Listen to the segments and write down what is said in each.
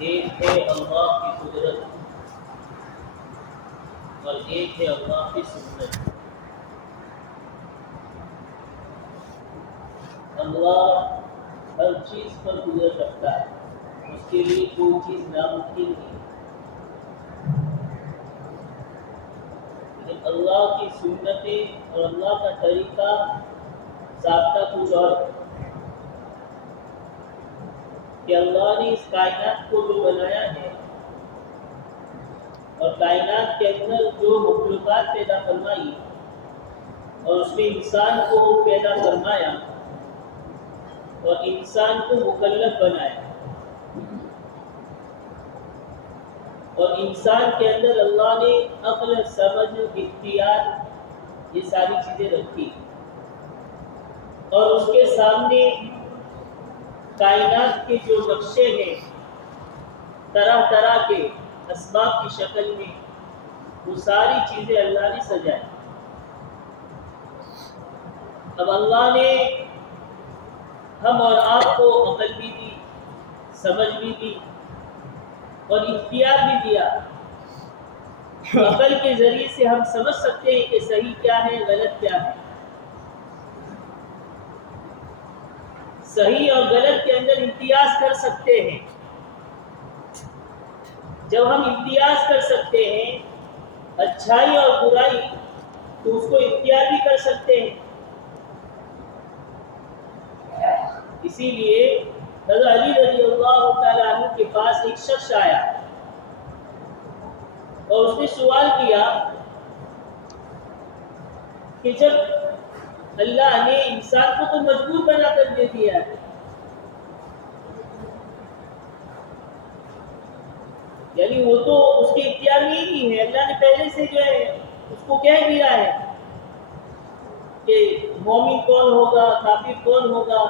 ایک ہے اللہ کی قدرت اور ایک ہے اللہ کی سنت۔ اللہ ہر چیز پر قدرت رکھتا ہے، اس کے لیے کوئی چیز ناممکن نہیں، لیکن اللہ کی سنتیں اور اللہ کا طریقہ ضابطہ کچھ اور ہے کہ اللہ نے اس کائنات کو جو بنایا ہے اور کائنات کے اندر جو مخلوقات پیدا فرمائی اور اس میں انسان کو پیدا فرمایا اور انسان کو مکلف بنایا اور انسان کے اندر اللہ نے عقل، سمجھ، اختیار یہ ساری چیزیں رکھی اور اس کے سامنے کائنات کے جو نقشے ہیں طرح طرح کے اسباب کی شکل میں، وہ ساری چیزیں اللہ نے سجائی۔ اب اللہ نے ہم اور آپ کو عقل بھی دی، سمجھ بھی دی اور اختیار بھی دیا۔ عقل کے ذریعے سے ہم سمجھ سکتے ہیں کہ صحیح کیا ہے، غلط کیا ہے۔ صحیح اور غلط کے اندر امتیاز کر سکتے ہیں۔ جب ہم امتیاز کر سکتے ہیں اچھائی اور برائی، تو اس کو اختیار بھی کر سکتے ہیں۔ اسی لیے حضرت علی رضی اللہ تعالیٰ عنہ کے پاس ایک شخص آیا اور اس نے سوال کیا کہ جب اللہ نے انسان کو تو مجبور بنا کر دے دیا ہے، یعنی وہ تو اس کے اختیار میں ہی نہیں ہے، اللہ نے پہلے سے جو ہے اس کو کہہ دیا ہے کہ مومن کون ہوگا، کافر کون ہوگا،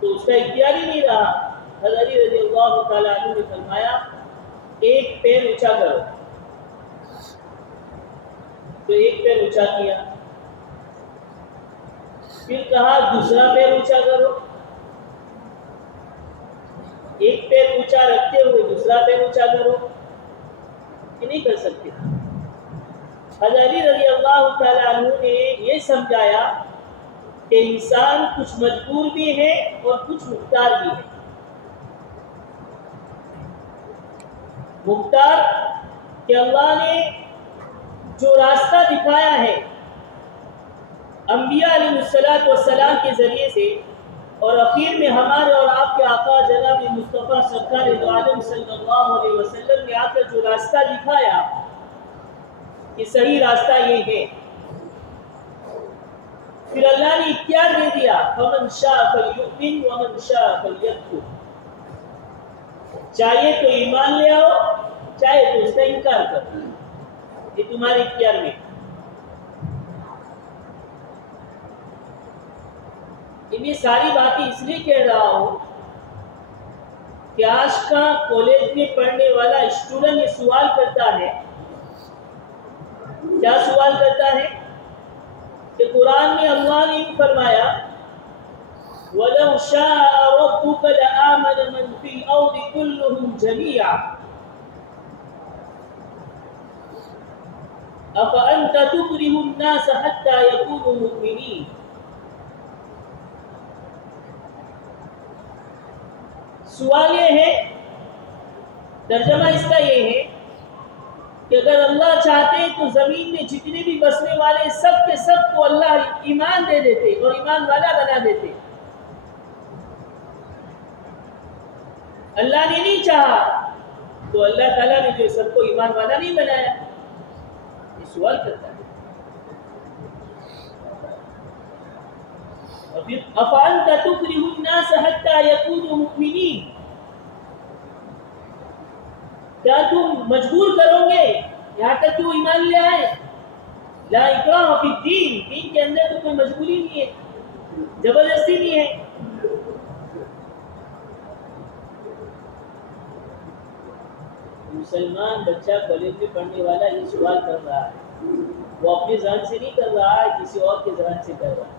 تو اس کا اختیار ہی نہیں رہا۔ حضرت علی رضی اللہ تعالیٰ عنہ نے فرمایا ایک پیر اونچا کرو، تو ایک پیر اونچا کیا، پھر کہا دوسرا پیر اونچا کرو، ایک پیر اونچا رکھتے ہوئے دوسرا پیر اونچا کرو، یہ نہیں کر سکتے۔ حضرت علی رضی اللہ تعالیٰ عنہ نے یہ سمجھایا کہ انسان کچھ مجبور بھی ہے اور کچھ مختار بھی ہے۔ مختار کہ اللہ نے جو راستہ دکھایا ہے انبیاء علیہ السلام کے ذریعے سے، اور اخیر میں ہمارے اور آپ کے آقا جناب مصطفیٰ سرکار دو عالم صلی اللہ علیہ وسلم نے آ کر جو راستہ دکھایا کہ صحیح راستہ یہ ہے، پھر اللہ نے اختیار دے دیا فمن شاء فلیؤمن ومن شاء فلیکفر، چاہیے تو ایمان لے آؤ، چاہے تو اس کا انکار کرو، یہ تمہارے اختیار میں۔ یہ ساری باتیں اس لیے کہہ رہا ہوں کہ آج کا کالج میں پڑھنے والا اسٹوڈنٹ یہ سوال کرتا ہے، کیا سوال کرتا ہے کہ قرآن میں اللہ نے فرمایا وَلَوْ شَاءَ رَبُّكَ لَآمَنَ مَنْ فِي الْأَرْضِ كُلُّهُمْ جَمِيعًا أَفَأَنْتَ تُكْرِهُ النَّاسَ حَتَّى يَكُونُوا مُؤْمِنِينَ۔ سوال یہ ہے، ترجمہ اس کا یہ ہے کہ اگر اللہ چاہتے تو زمین میں جتنے بھی بسنے والے سب کے سب کو اللہ ایمان دے دیتے اور ایمان والا بنا دیتے۔ اللہ نے نہیں چاہا تو اللہ تعالیٰ نے جو سب کو ایمان والا نہیں بنایا، یہ سوال کرتا ہے۔ اور پھر أَفَأَنْتَ تُكْرِهُ النَّاسَ حَتَّى يَكُونُوا مُؤْمِنِينَ، کیا تم مجبور کرو گے یہاں تک کہ وہ ایمان لے آئے؟ لا اکراہ فی الدین، دین کے اندر تو کوئی مجبوری نہیں ہے، زبردستی نہیں ہے۔ مسلمان بچہ کالج میں پڑھنے والا یہ سوال کر رہا ہے، وہ اپنی ذہن سے نہیں کر رہا ہے، کسی اور کے ذہن سے کر رہا ہے۔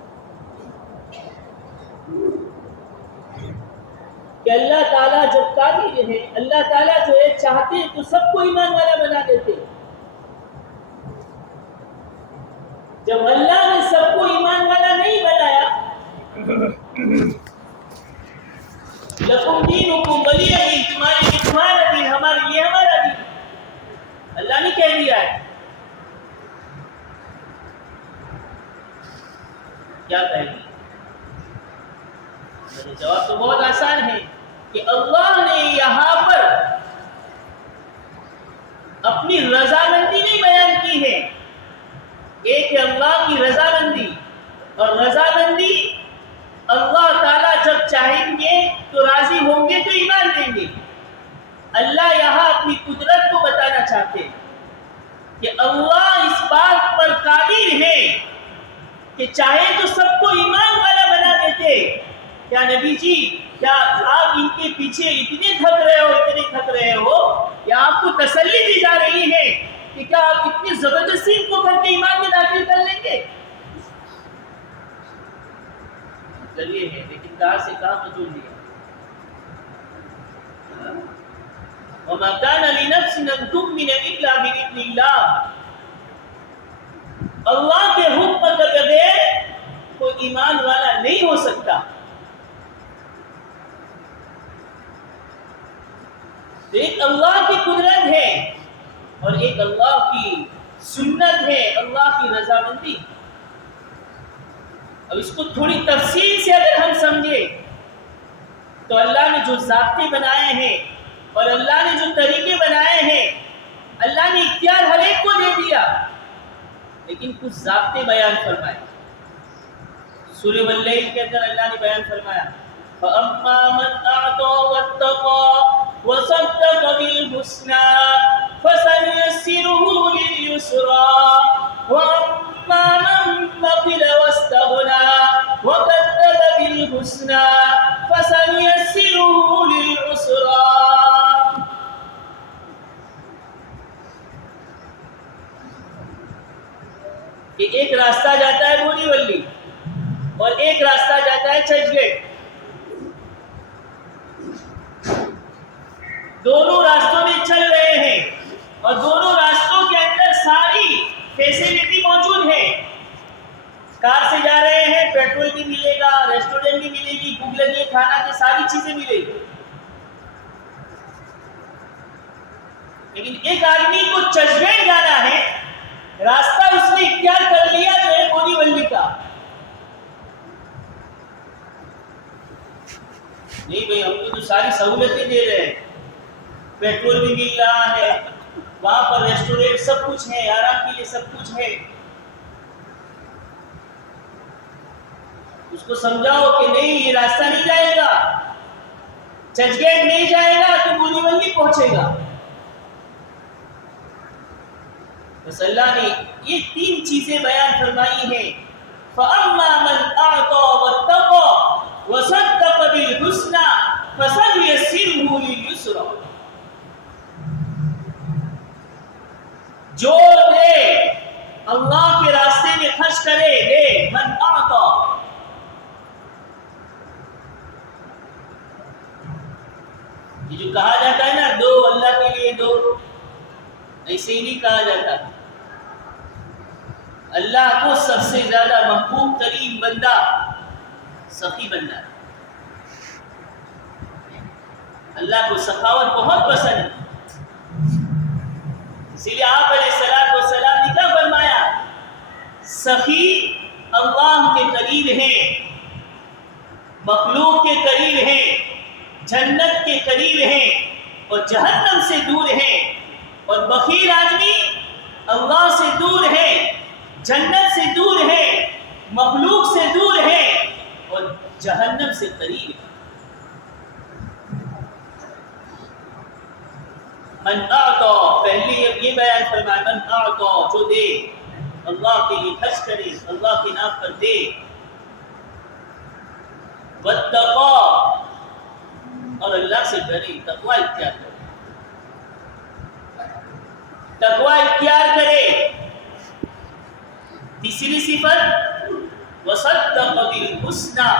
کہ اللہ تعالیٰ جب قادر ہے، اللہ تعالیٰ جو ہے چاہتے تو سب کو ایمان والا بنا دیتے. جب اللہ نے سب کو ایمان والا نہیں بنایا، لکم دینکم ولی دین، تمہارے لیے تمہارا دین، ہمارے لیے ہمارا دین، اللہ نے کہہ دیا ہے. کیا کہہ دیا؟ جواب تو بہت آسان ہے کہ اللہ نے یہاں پر اپنی رضامندی نہیں بیان کی ہے. ایک ہے اللہ کی رضامندی، اور رضامندی اللہ تعالیٰ جب چاہیں گے تو راضی ہوں گے تو ایمان دیں گے. اللہ یہاں اپنی قدرت کو بتانا چاہتے ہیں کہ اللہ اس بات پر قادر ہے کہ چاہے تو سب کو ایمان والا بنا دیتے. کیا نبی جی، کیا آپ ان کے پیچھے اتنے تھک رہے ہو یا آپ کو تسلی دی جا رہی ہے کہ کیا آپ اتنی زبردستی ان کو کر کے ایمان میں داخل کر لیں گے؟ چلیے ہے، لیکن کہاں سے کہاں پہنچ دیا. وَمَا كَانَ لِنَفْسٍ أَن تُؤْمِنَ إِلَّا بِإِذْنِ اللَّهِ. اللہ کے حکم کے بغیر کوئی ایمان والا نہیں ہو سکتا. ایک اللہ کی قدرت ہے اور ایک اللہ کی سنت ہے، اللہ کی رضامندی. اب اس کو تھوڑی تفصیل سے اگر ہم سمجھے تو اللہ نے جو ضابطے بنائے ہیں اور اللہ نے جو طریقے بنائے ہیں، اللہ نے اختیار ہر ایک کو دے دیا، لیکن کچھ ضابطے بیان فرمائے. سورہ واللیل کے اندر اللہ نے بیان فرمایا فَأَمَّا مَنْ أَعْطَى وَاتَّقَى وَصَدَّقَ بِالْحُسْنَى فَسَنُيَسِّرُهُ لِلْيُسْرَى وَأَمَّا مَنْ بَخِلَ وَاسْتَغْنَى وَكَذَّبَ بِالْحُسْنَى فَسَنُيَسِّرُهُ لِلْعُسْرَى. کہ ایک راستہ جاتا ہے بوری ولی اور ایک راستہ جاتا ہے چرچ گیٹ. دونوں راستوں میں چل رہے ہیں اور دونوں راستوں کے اندر ساری فیسلٹی موجود ہے. کار سے جا رہے ہیں، پیٹرول بھی ملے گا، ریسٹورنٹ بھی ملے گی، بھوک لگی کھانا کی ساری چیزیں ملے گی. لیکن ایک آدمی کو چرچ گیٹ جانا ہے، راستہ اس نے اختیار کر لیا جو ہے بوری ولی کا. نہیں بھائی، ہم کو تو ساری سہولتیں دے رہے ہیں، پیٹرول بھی مل رہا ہے، وہاں پر ریسٹورنٹ سب کچھ ہے، آرام کے لیے سب کچھ ہے. اس کو سمجھاؤ کہ نہیں، یہ راستہ نہیں جائے گا، چرچ گیٹ نہیں جائے گا تو بوری ولی پہنچے گا. بس اللہ نے یہ تین چیزیں بیان فرمائی ہیں. فَأَمَّا مَنْ أَعْطَى وَاتَّقَى وَصَدَّقَ بِالْحُسْنَى فَسَنُيَسِّرُهُ لِلْيُسْرَى. جو دے، اللہ کے راستے میں خرچ کرے، دے. من اعطا، یہ جو کہا جاتا ہے نا دو، اللہ کے لیے دو، ایسے ہی نہیں کہا جاتا. اللہ کو سب سے زیادہ محبوب ترین بندہ سخی بندہ ہے. اللہ کو سخاوت بہت پسند ہے. اسی لیے آپ علیہ الصلوۃ والسلام نے کیا فرمایا؟ سخی اللہ کے قریب ہیں، مخلوق کے قریب ہیں، جنت کے قریب ہیں اور جہنم سے دور ہیں. اور بخیل آدمی اللہ سے دور ہے، جنت سے دور ہے، مخلوق سے دور ہے اور جہنم سے قریب ہے. من اعطا، پہلے یہ بیان فرمایا من اعطا، جو دے، اللہ کے لیے خرچ کرے، اللہ کے نام پر دے. واتقا، اور اللہ سے ڈرے، تقوی اختیار کرے، تقوی اختیار کرے. تیسری صفت وصدق بالحسنى،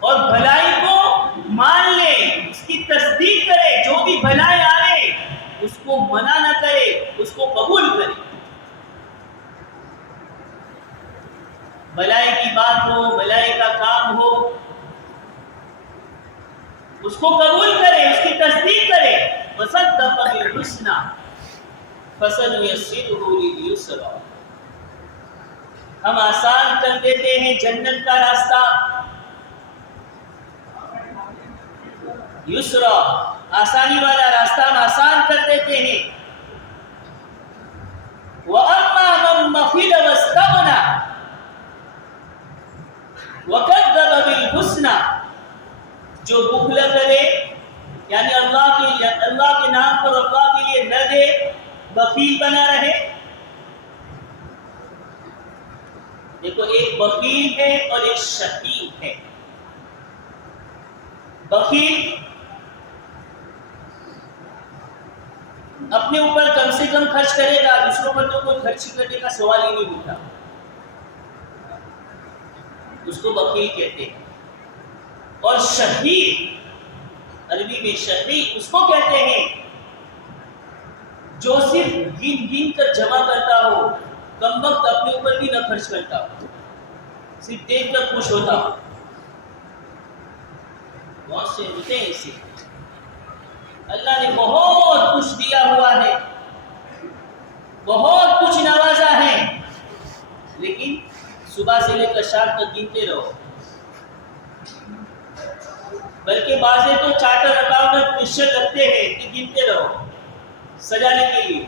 اور بھلائی کو مان لے، اس کی تصدیق کرے، جو بھی بھلائی آ رہے اس کو منع نہ کرے، اس کو قبول کرے۔ بھلائی کی بات ہو، بھلائی کا کام ہو، اس کو قبول کرے، اس کی تصدیق کرے۔ وَصَدَّقَ بِالْحُسْنَى فَسَنُيَسِّرُهُ لِلْيُسْرَىٰ، ہم آسان کر دیتے ہیں جنت کا راستہ۔ یسرا، آسانی والا راستہ ہم آسان کر دیتے ہیں۔ وَأَمَّا مَن بَخِلَ وَاسْتَغْنَىٰ وَكَذَّبَ بِالْحُسْنَىٰ، جو بخل کرے یعنی اللہ کے نام پر اللہ کے لیے نہ دے، بخیل بنا رہے۔ دیکھو، ایک بخیل ہے اور ایک شقی ہے۔ بخیل اپنے اوپر کم سے کم خرچ کرے گا، دوسروں پر تو کوئی خرچ کرنے کا سوال ہی نہیں ہوتا، اس کو بخیل کہتے ہیں۔ اور شقی، عربی میں شقی اس کو کہتے ہیں جو صرف گن گن کر جمع کرتا ہو، کم وقت اپنے اوپر بھی نہ خرچ کرتا ہو، صرف دیکھ کر خوش ہوتا ہو۔ بہت سے ہوتے ہیں اسے، اللہ نے بہت کچھ دیا ہوا ہے، بہت کچھ نوازا ہے، لیکن صبح سے لے کر شام تک گنتے رہو۔ بلکہ بعضے تو چارٹر اکاؤنٹ پکچر رکھتے ہیں کہ گنتے رہو سجانے کے لیے۔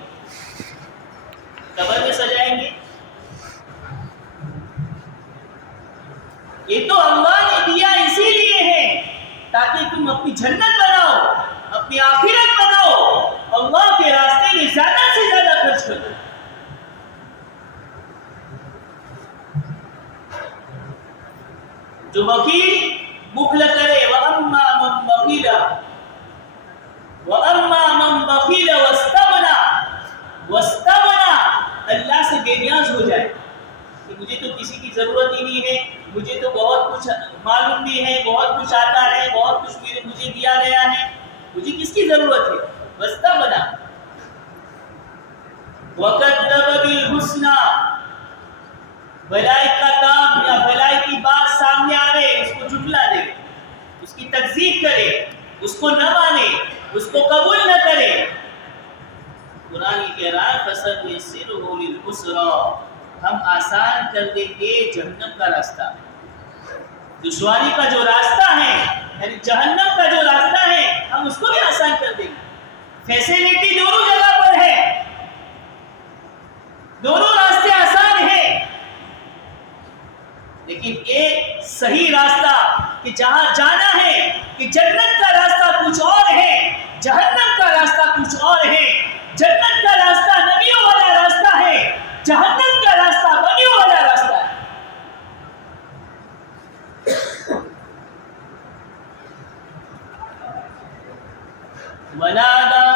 قبر میں سجائیں گے؟ یہ تو اللہ نے دیا اسی لیے ہے تاکہ تم اپنی جنت بناؤ، اپنی آخرت بناؤ، اللہ کے راستے میں زیادہ سے زیادہ خرچ کرو۔ جو بخیل بخل کرے، وَأَمَّا مَن بَخِلَ وَاسْتَغْنَىٰ، اللہ سے بے نیاز ہو جائے کہ مجھے تو کسی کی ضرورت ہی نہیں ہے، مجھے تو بہت کچھ معلوم بھی ہے، بہت کچھ آتا ہے، بہت کچھ مجھے دیا گیا ہے، مجھے کس کی ضرورت ہے؟ وَاسْتَغْنَىٰ وَكَذَّبَ بِالْحُسْنَىٰ، بھلائی کا کام یا بھلائی کی بات سامنے آ رہے اس کو جھٹلا دے، اس کی تکذیب کرے، اس کو نہ مانے، اس کو قبول نہ کرے۔ قرآن کہہ رہا ہے فَسَنُيَسِّرُهُ لِلْعُسْرَىٰ، ہم آسان کر دیں گے جہنم کا راستہ۔ دشواری کا جو راستہ ہے یعنی جہنم کا جو راستہ ہے ہم اس کو بھی آسان کر دیں گے۔ فیسلٹی دونوں جگہ پر ہے، دونوں راستے آسان ہیں، لیکن ایک صحیح راستہ کہ جہاں جانا ہے کہ جنت کا راستہ کچھ اور ہے، جہنم کا راستہ کچھ اور ہے۔ جنت کا راستہ نبیوں والا راستہ ہے، جہنم کا راستہ بنیوں والا راستہ ہے۔ وَنَادَى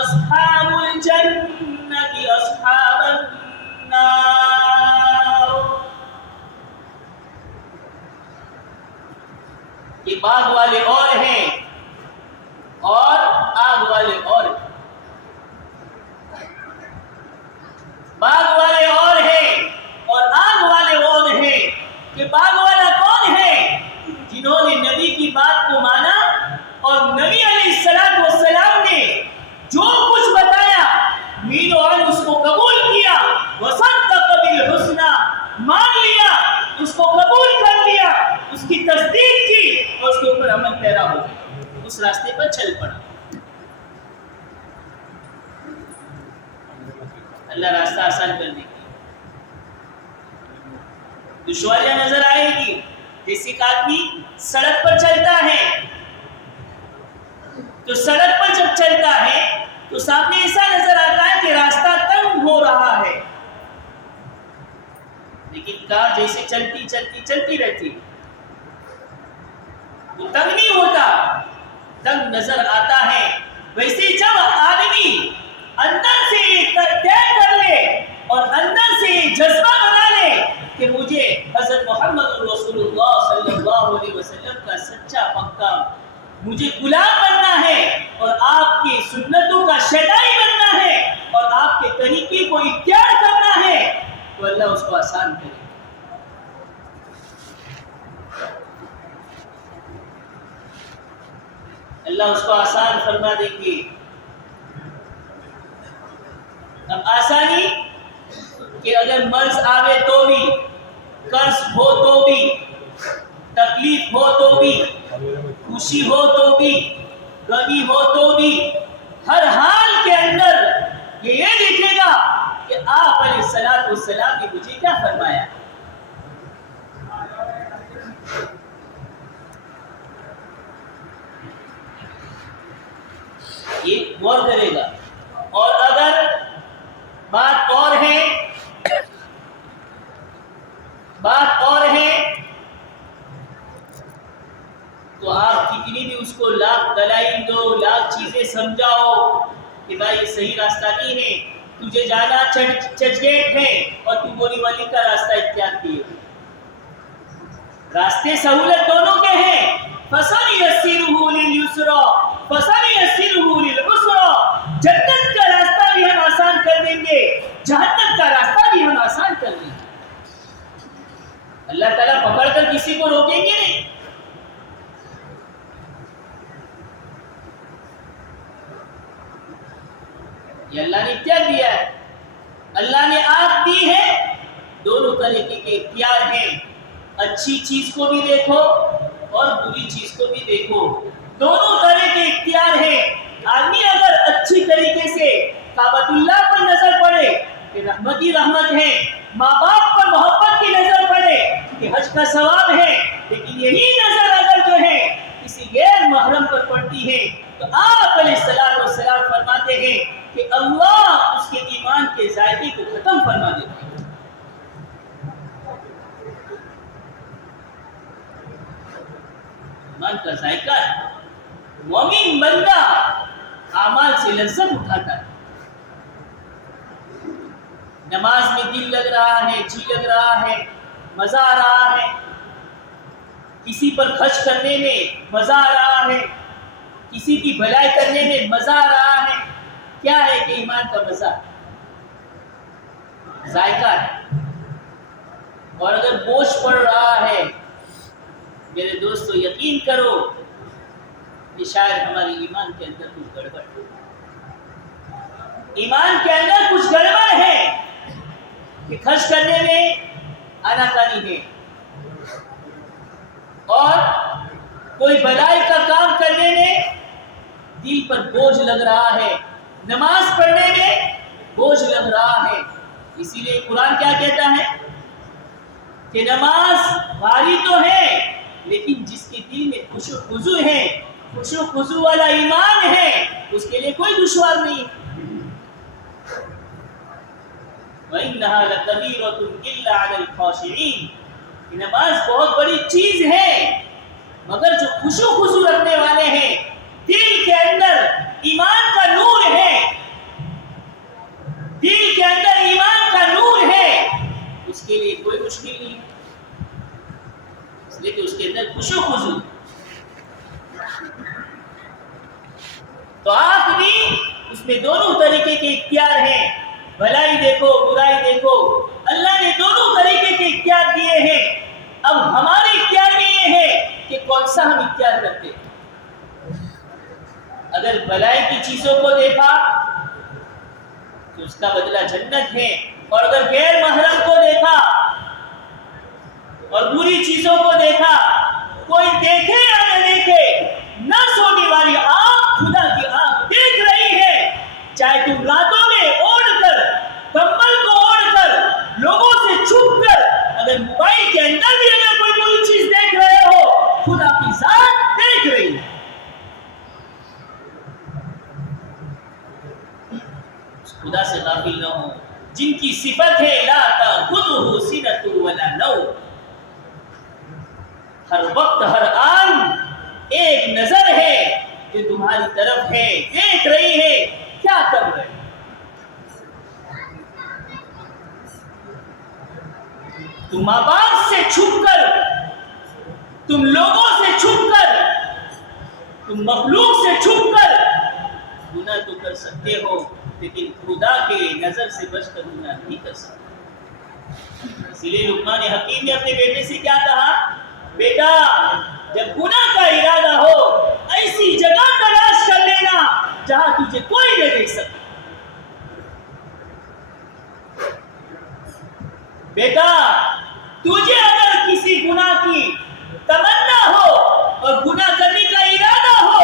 أَصْحَابُ الْجَنَّةِ أَصْحَابَ النَّارِ، یہ باغ والے اور ہیں اور آگ والے اور ہیں۔ باغ والے اور ہیں اور آگ والے اور ہیں۔ کہ باغ والا کون ہے؟ جنہوں نے نبی کی بات کو مانا اور نبی علیہ السلام نے جو کچھ بتایا مین و عن اس کو قبول کیا، وصدق بالحسنى، مان لیا، اس کو قبول کر لیا، اس کی تصدیق کی اور اس کے اوپر عمل پیرا ہو گیا، اس راستے پر چل پڑا۔ اللہ راستہ آسان کرنے کی دشواریاں نظر آئے گی، جیسے کہ آدمی سڑک پر چلتا ہے تو سڑک پر جب چلتا ہے تو سامنے ایسا نظر آتا ہے کہ راستہ تنگ ہو رہا ہے، لیکن کار جیسے چلتی رہتی، وہ تنگ نہیں ہوتا، تنگ نظر آتا ہے۔ ویسے جب آدمی اندر سے طے کر لے اور اندر سے جذبہ بنا لے کہ مجھے حضرت محمد رسول اللہ صلی اللہ اللہ علیہ وسلم کا سچا پکا مجھے غلام بننا ہے اور آپ کی سنتوں کا شیدائی بننا ہے اور آپ کے طریقے کو اختیار کرنا ہے تو اللہ اس کو آسان کرے. اللہ اس کو آسان فرما دیں گے. اب آسانی کہ اگر مرض آوے تو بھی، قرض ہو تو بھی، تکلیف ہو تو بھی، خوشی ہو تو بھی، غمی ہو تو بھی، ہر حال کے اندر یہ دیکھے گا کہ آپ علیہ الصلوۃ والسلام نے مجھے کیا فرمایا. یہ غور کرے گا. اور اگر بات اور ہے تو آپ کتنی بھی اس کو لاکھ دلائل دو، لاکھ چیزیں سمجھاؤ کہ بھائی یہ صحیح راستہ نہیں ہے، تجھے جانا چرچ گیٹ ہے اور تم بولی والی کا راستہ اختیار کیے. راستے سہولت دونوں کے ہیں. فَسَنُيَسِّرُهُ لِلْيُسْرَىٰ فَسَنُيَسِّرُهُ لِلْعُسْرَىٰ. جنت کا راستہ بھی ہم آسان کر دیں گے، جہنم کا راستہ بھی ہم آسان کر دیں گے. اللہ تعالیٰ پکڑ کر کسی کو روکیں گے نہیں. یہ اللہ نے اختیار دیا ہے، اللہ نے آنکھ دی ہے. دونوں طریقے کے اختیار ہیں. اچھی چیز کو بھی دیکھو اور بری چیز کو بھی دیکھو، دونوں طرح کے اختیار ہیں. آدمی اگر اچھی طریقے سے کعبۃ اللہ پر نظر پڑے کہ رحمت ہی رحمت ہے، ماں باپ پر محبت کی نظر پڑے کہ حج کا ثواب ہے، لیکن یہی نظر اگر جو ہے کسی غیر محرم پر پڑتی ہے تو آپ علیہ الصلوۃ والسلام فرماتے ہیں کہ اللہ اس کے ایمان کے ذائقے کو ختم فرما دیتا ہے. ایمان کا ذائقہ ہے. مومن بندہ اعمال سے لذت اٹھاتا ہے. نماز میں دل لگ رہا ہے، جی لگ رہا ہے، مزہ آ رہا ہے. کسی پر خرچ کرنے میں مزہ آ رہا ہے، کسی کی بھلائی کرنے میں مزہ آ رہا ہے. کیا ہے کہ ایمان کا مزہ ذائقہ ہے. اور اگر بوجھ پڑ رہا ہے میرے دوستو، یقین کرو کہ شاید ہمارے ایمان کے اندر کچھ گڑبڑ ہے. ایمان کے اندر کچھ گڑبڑ ہے کہ خرچ کرنے میں آناکانی ہے اور کوئی بھلائی کا کام کرنے میں دل پر بوجھ لگ رہا ہے، نماز پڑھنے میں بوجھ لگ رہا ہے. اسی لیے قرآن کیا کہتا ہے کہ نماز بھاری تو ہے لیکن جس کے دل میں خشوع خضوع ہے، خشوع خضوع والا ایمان ہے، اس کے لیے کوئی دشوار نہیں. وَإِنَّهَا لَكَبِيرَةٌ إِلَّا عَلَى الْخَاشِعِينَ. نماز بہت بڑی چیز ہے مگر جو خشوع خضوع رکھنے والے ہیں، دل کے اندر ایمان کا نور ہے، دل کے اندر ایمان کا نور ہے، اس کے لیے کوئی مشکل نہیں، اس لیے کہ اس کے اندر خشوع خضوع. تو آپ بھی اس میں دونوں طریقے کے اختیار ہیں. بھلائی دیکھو، برائی دیکھو، اللہ نے دونوں طریقے کے اختیار دیے ہیں. اب ہمارے اختیار میں یہ ہے کہ کون سا ہم اختیار کرتے ہیں. اگر بھلائی کی چیزوں کو دیکھا تو اس کا بدلہ جنت ہے، اور اگر غیر محرم کو دیکھا اور بری چیزوں کو دیکھا، کوئی دیکھے یا نہ دیکھے، نہ سونے والی آنکھ خدا کی آنکھ دیکھ رہی ہے. چاہے تم راتوں میں اوڑھ کر، کمبل کو اوڑھ کر، لوگوں سے چھپ کر، اگر موبائل کے اندر بھی اگر کوئی بری چیز دیکھ رہے ہو، خدا کی ذات دیکھ رہی ہے. خدا سے غافل نہ ہو جن کی صفت ہے لا تأخذہ سنۃ ولا نوم. ہر وقت ہر آن ایک نظر ہے جو تمہاری طرف ہے، دیکھ رہی ہے کیا کر رہے. تم ماں باپ سے چھپ کر تم لوگوں سے چھپ کر، تم مخلوق سے چھپ کر گناہ تو کر سکتے ہو، لیکن خدا کے نظر سے بچ کر گناہ نہیں کر سکتے۔ اسی لیے لقمان حکیم نے اپنے بیٹے سے کیا کہا؟ بیٹا جب گناہ کا ارادہ ہو ایسی جگہ تلاش کر لینا جہاں تجھے کوئی نہ دیکھ سکے۔ بیٹا تجھے اگر کسی گناہ کی تمنا ہو اور گناہ کرنے کا ارادہ ہو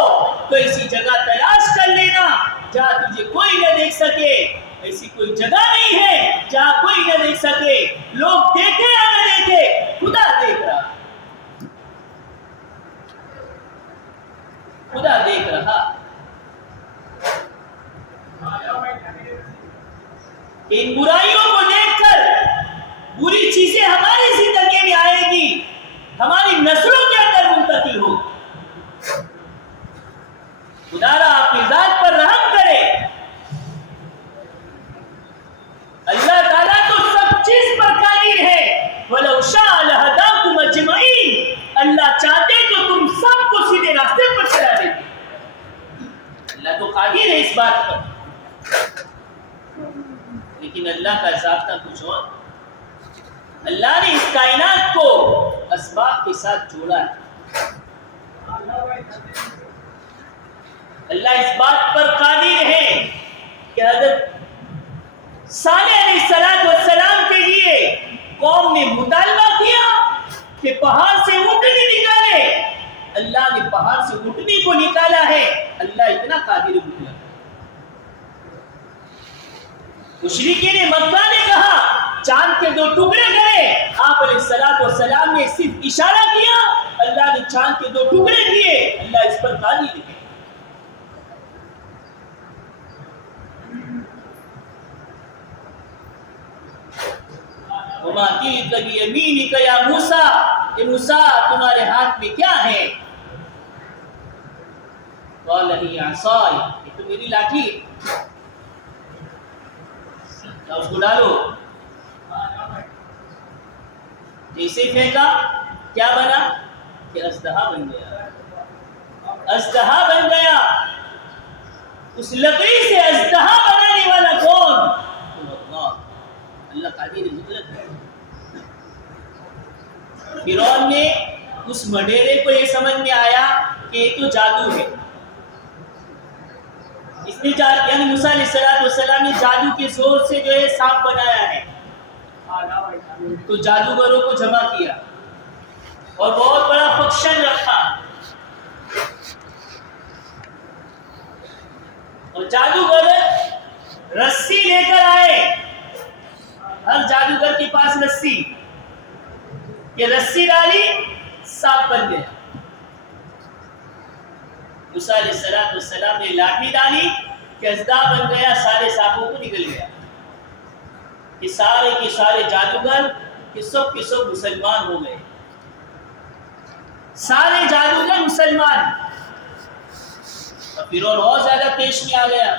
تو ایسی جگہ تلاش کر لینا جہاں تجھے کوئی نہ دیکھ سکے۔ ایسی کوئی جگہ نہیں ہے جہاں کوئی نہ دیکھ سکے، لوگ دیکھے یا نہ دیکھے خدا دیکھ رہا، خدا دیکھ رہا۔ ان برائیوں کو دیکھ کر بری چیزیں ہماری زندگی میں آئے گی، ہماری نسلوں کے اندر منتقل ہو۔ خدا را اپنی ذات پر رحم کرے۔ اللہ تعالیٰ تو سب چیز پر قادر ہے۔ وَلَوْ شَاءَ لَهَدَاكُمْ أَجْمَعِينَ، اللہ چاہتے تو تم سب کو سیدھے راستے پر چلا دیتے۔ اللہ تو قادر ہے اس بات پر، لیکن اللہ کا ضابطہ کچھ اور۔ اللہ نے اس کائنات کو اسباب کے ساتھ جوڑا ہے۔ اللہ اس بات پر قادر ہے کہ حضرت صالح علیہ السلام کے لیے قوم نے مطالبہ کیا کہ پہاڑ سے اونٹنی نکالے، اللہ نے پہاڑ سے اونٹنی کو نکالا ہے۔ اللہ اتنا قادر مطلق۔ مشرکین مکہ نے کہا چاند کے 2 ٹکڑے کرے، آپ علیہ السلام نے صرف اشارہ کیا، اللہ نے چاند کے 2 ٹکڑے کیے۔ اللہ اس پر قادر ہے۔ وَمَا تِلْكَ بِيَمِينِكَ يَا مُوسَىٰ، اے موسیٰ تمہارے ہاتھ میں کیا ہے؟ قَالَ هِيَ عَصَايَ، یہ تو میری لاٹھی ہے، کیا اس کو ڈالو؟ جیسے پھینکا کیا بنا؟ کہ اژدہا بن گیا، اژدہا بن گیا۔ اس لکڑی سے اژدہا بنانے والا کون؟ اللہ قادر مطلق ہے۔ فرعون نے اس مڈیرے کو یہ سمجھ میں آیا کہ یہ تو جادو ہے، اس نے یعنی موسیٰ علیہ السلام نے جادو کے زور سے جو ہے سانپ بنایا ہے، تو جادوگروں کو جمع کیا اور بہت بڑا فنکشن رکھا، اور جادوگر رسی لے کر آئے، ہر جادوگر کے پاس رسی، کہ رسی ڈالی سانپ بن گیا۔ موسیٰ علیہ السلام نے لاٹھی ڈالی کہ اژدہا بن گیا، سارے سانپوں کو نکل گیا۔ کہ سارے کے سارے جادوگر کہ سب کے سب مسلمان ہو گئے، سارے جادوگر مسلمان۔ اور فرعون اور زیادہ پیش میں آ گیا،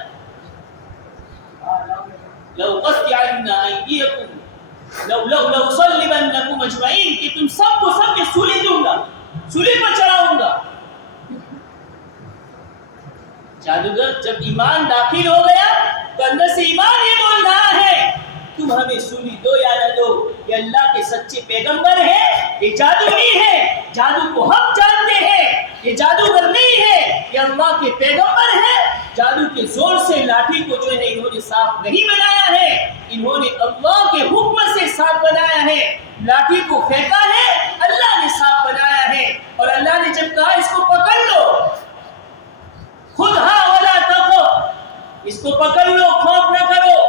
لَأُقَطِّعَنَّ أَيْدِيَكُمْ لَأُصَلِّبَنَّكُمْ أَجْمَعِينَ، کہ تم سب کو سب کے سولی دوں گا، سولی پر چڑھاؤں گا۔ جادوگر جب ایمان داخل ہو گیا تو اندر سے ایمان یہ بول رہا ہے تم ہمیں سولی دو یا نہ دو، یہ اللہ کے سچے پیغمبر ہے، یہ جادو نہیں ہے، جادو کو ہم جانتے ہیں، یہ جادوگر نہیں ہے، یہ اللہ کے پیغمبر ہے۔ جادو کے زور سے لاٹھی کو جو ہے انہوں نے صاف نہیں بنایا ہے، انہوں نے اللہ کے حکم سے صاف بنایا ہے۔ لاٹھی کو پھینکا ہے، اللہ نے صاف بنایا ہے، اور اللہ نے جب کہا اس کو پکڑ لو، خود ہاں ولا تخو، اس کو پکڑ لو خوف نہ کرو،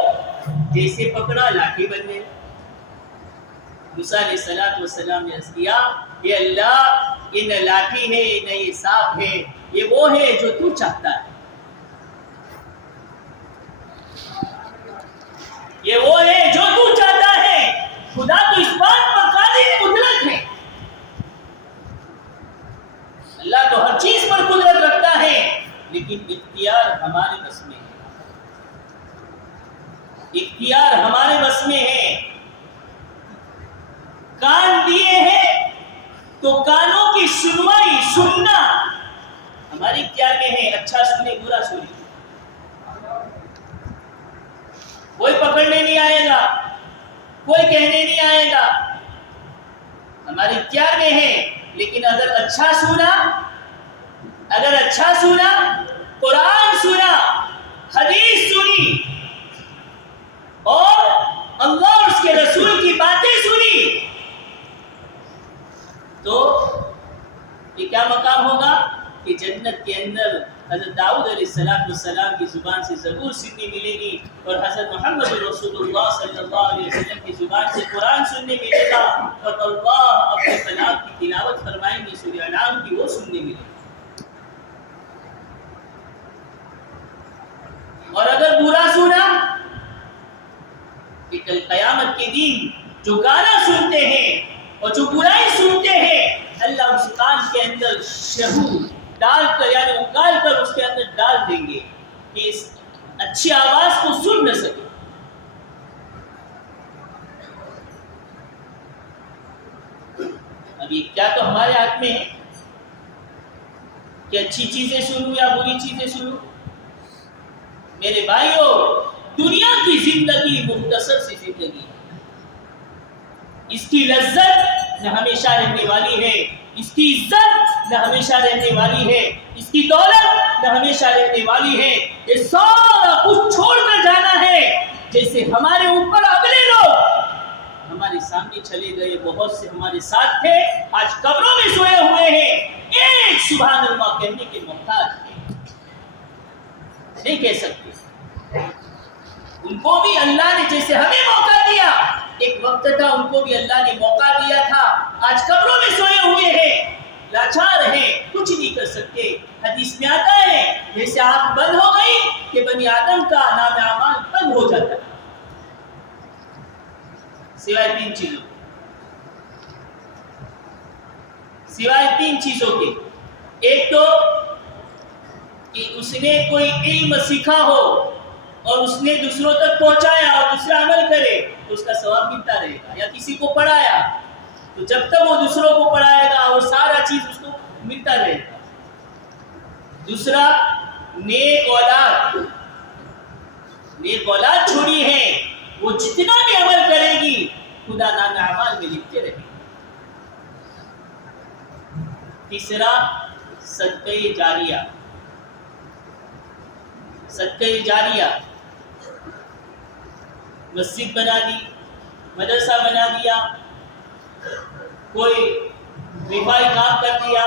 جیسے پکڑا لاٹھی بن گئی۔ موسیٰ علیہ السلام نے عرض کیا یہ اللہ یہ نہ لاٹھی ہے نہ یہ سانپ ہے، یہ وہ ہے جو تو چاہتا ہے، یہ وہ ہے جو تو چاہتا ہے۔ خدا تو اس بات پر قادر مطلق ہے، اللہ تو ہر چیز پر قدرت رکھتا ہے، لیکن اختیار ہمارے بس میں ہے، اختیار ہمارے بس میں ہے۔ کان دیے ہیں تو کانوں کی سنوائی سنوائی سننا ہمارے اختیار میں ہے. اچھا سنے برا سنے, کوئی پکڑنے نہیں آئے گا, کوئی کہنے نہیں آئے گا, ہمارے اختیار میں ہے. لیکن اگر اچھا سنا قرآن سنا, حدیث سنی اور اللہ اور اس کے رسول کی باتیں سنی, تو یہ کیا مقام ہوگا کہ جنت کے اندر حضرت داؤد علیہ السلام کی زبان سے زبور سننے ملے گی, اور حضرت محمد رسول اللہ صلی اللہ علیہ وسلم کی زبان سے قرآن سننے ملے گا, اور اللہ اپنے کلام کی تلاوت فرمائیں گے سورہ انعام کی, وہ سننے ملے گی. اور اگر برا سنا کہ کل قیامت کے دن جو گانا سنتے ہیں اور جو برائی سنتے ہیں, اللہ اس کان کے اندر شہو ڈال کر یعنی اگال کر اس کے اندر ڈال دیں گے کہ اس اچھی آواز کو سن نہ سکے. ابھی کیا تو ہمارے ہاتھ میں ہے کہ اچھی چیزیں سنوں یا بری چیزیں سنوں. میرے بھائیوں, دنیا کی زندگی مختصر سی زندگی, اس کی لذت نہ ہمیشہ رہنے والی ہے, اس کی عزت نہ ہمیشہ رہنے والی ہے, اس کی دولت نہ ہمیشہ رہنے والی ہے. یہ سارا کچھ چھوڑ کر جانا ہے. جیسے ہمارے اوپر اگلے لوگ ہمارے سامنے چلے گئے, بہت سے ہمارے ساتھ تھے, آج قبروں میں سوئے ہوئے ہیں, ایک سبحان اللہ کہنے کے محتاج ہیں, نہیں کہہ سکتے. ان کو بھی اللہ نے جیسے ہمیں موقع دیا, ایک وقت تھا ان کو بھی اللہ نے موقع دیا تھا, آج قبروں میں سوئے ہوئے ہیں, لاچار ہیں, کچھ نہیں کر سکتے. حدیث میں آتا ہے جیسے آنکھ بند ہو گئی کہ بنی آدم کا نام اعمال بند ہو جاتا ہے, سوائے تین چیزوں کے. ایک تو کہ اس نے کوئی علم سیکھا ہو اور اس نے دوسروں تک پہنچایا اور دوسرا عمل کرے تو اس کا ثواب ملتا رہے گا. یا کسی کو پڑھایا تو جب تک وہ دوسروں کو پڑھائے گا وہ سارا چیز اس کو ملتا رہے گا. دوسرا, نیک اولاد چھوڑی ہے, وہ جتنا بھی عمل کرے گی خدا نام اعمال میں لکھتے رہے گا. تیسرا, صدقہ جاریہ, مسجد بنا دی, مدرسہ بنا دیا, کوئی رفائی کام کر دیا,